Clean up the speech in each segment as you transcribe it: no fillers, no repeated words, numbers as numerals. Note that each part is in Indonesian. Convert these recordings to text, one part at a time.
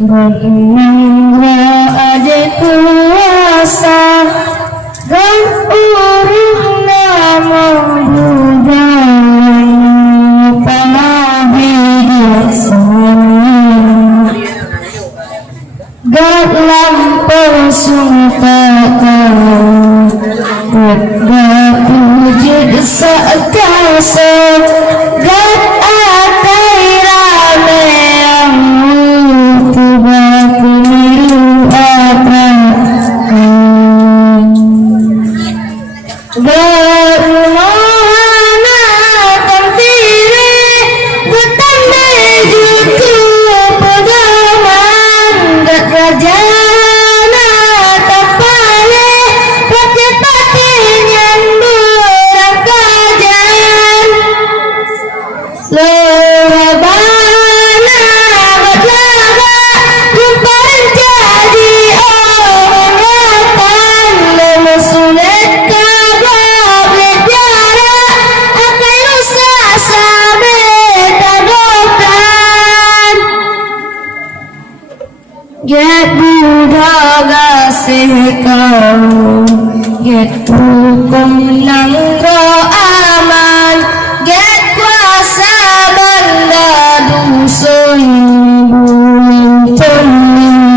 Guna ada kuasa dan urusna membudayakan pengabdian gak lampau sumpah gak wujud seakasa gak atai rame yang tiba keliru akan gak mohana tertiri bertanda jutu pedoman gak rajana tapale pati-pati nyambur kajan lehabana berlaga kumparan jadi orang nyatan lemesulet kagak berjara akan usah sampai tagokan get budaga sekau get hukum nangro aman get kuasa benda dusun bulan pemimpin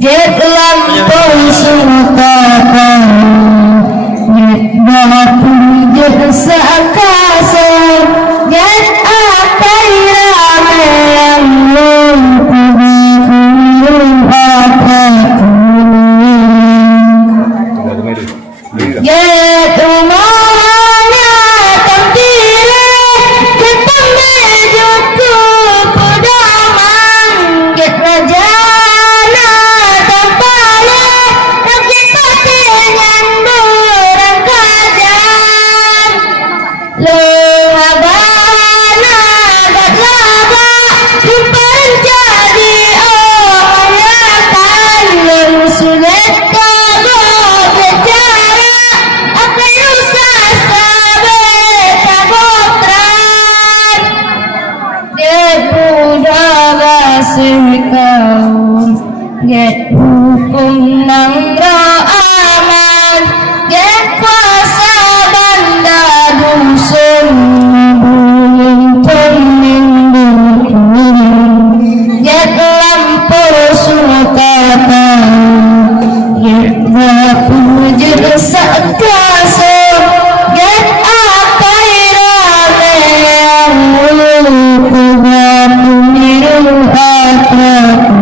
get lampau sumpah get bapun get seakasa get atai rame yang get umumnya tampile ketemu jutu pedoman get rajana tampale pati-pati nyambur kajan lehabana gak laba kumparan jadi orang nyatan lemusulet kagak berjara apa usah sampai tabotran get budaga sekau get hukum nangro aman get kuasa banda dusun bulan pemimpin get lampau sumpah get wujud seakasa get atai rame yang kubah pemiru hataku